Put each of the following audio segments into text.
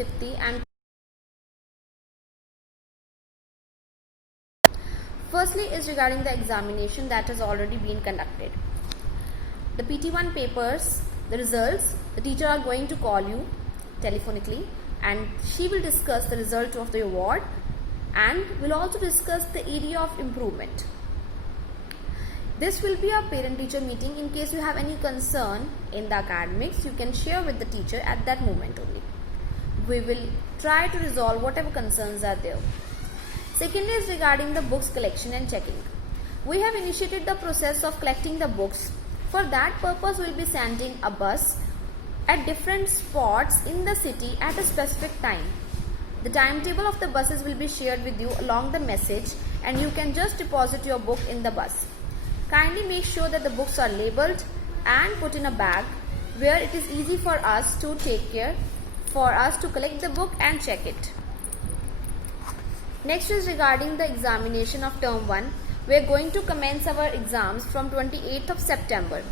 Dipti and firstly is regarding the examination that has already been conducted. The PT1 papers, the results, the teacher are going to call you telephonically and she will discuss the result of the award and will also discuss the area of improvement. This will be a parent-teacher meeting. In case you have any concern in the academics, you can share with the teacher at that moment only. We will try to resolve whatever concerns are there. Second is regarding the books collection and checking. We have initiated the process of collecting the books. For that purpose, we will be sending a bus at different spots in the city at a specific time. The timetable of the buses will be shared with you along the message and you can just deposit your book in the bus. Kindly make sure that the books are labeled and put in a bag where it is easy for us to take care, for us to collect the book and check it. Next is regarding the examination of term 1. We are going to commence our exams from 28th of September.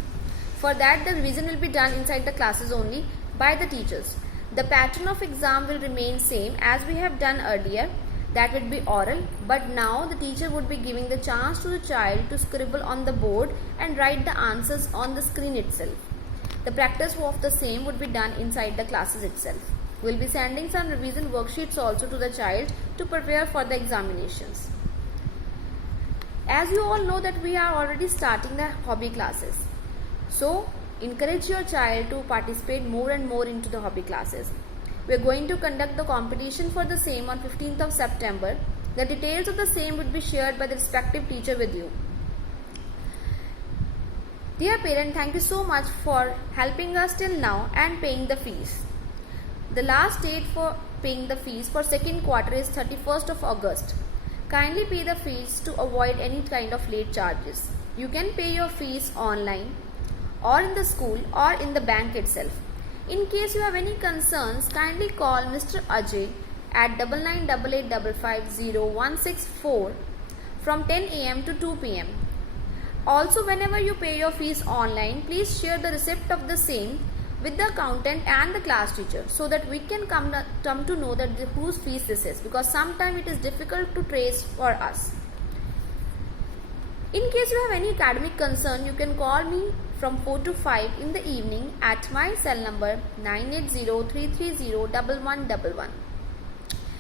For that, the revision will be done inside the classes only by the teachers. The pattern of exam will remain same as we have done earlier. That would be oral, but now the teacher would be giving the chance to the child to scribble on the board and write the answers on the screen itself. The practice of the same would be done inside the classes itself. We will be sending some revision worksheets also to the child to prepare for the examinations. As you all know that we are already starting the hobby classes. So, encourage your child to participate more and more into the hobby classes. We are going to conduct the competition for the same on 15th of September. The details of the same would be shared by the respective teacher with you. Dear parent, thank you so much for helping us till now and paying the fees. The last date for paying the fees for second quarter is 31st of August. Kindly pay the fees to avoid any kind of late charges. You can pay your fees online or in the school or in the bank itself. In case you have any concerns, kindly call Mr. Ajay at 9988550164 from 10 am to 2 pm. Also, whenever you pay your fees online, please share the receipt of the same with the accountant and the class teacher so that we can come to know that whose fees this is, because sometimes it is difficult to trace for us. In case you have any academic concern, you can call me from 4 to 5 in the evening at my cell number 9803301111.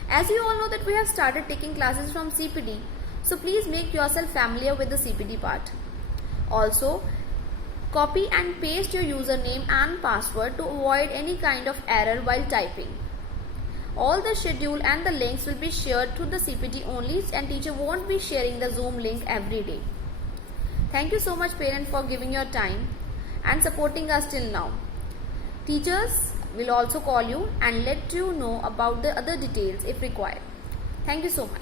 As you all know that we have started taking classes from CPD, so please make yourself familiar with the CPD part. Also, copy and paste your username and password to avoid any kind of error while typing. All the schedule and the links will be shared through the CPD only and teacher won't be sharing the Zoom link every day. Thank you so much parents for giving your time and supporting us till now. Teachers will also call you and let you know about the other details if required. Thank you so much.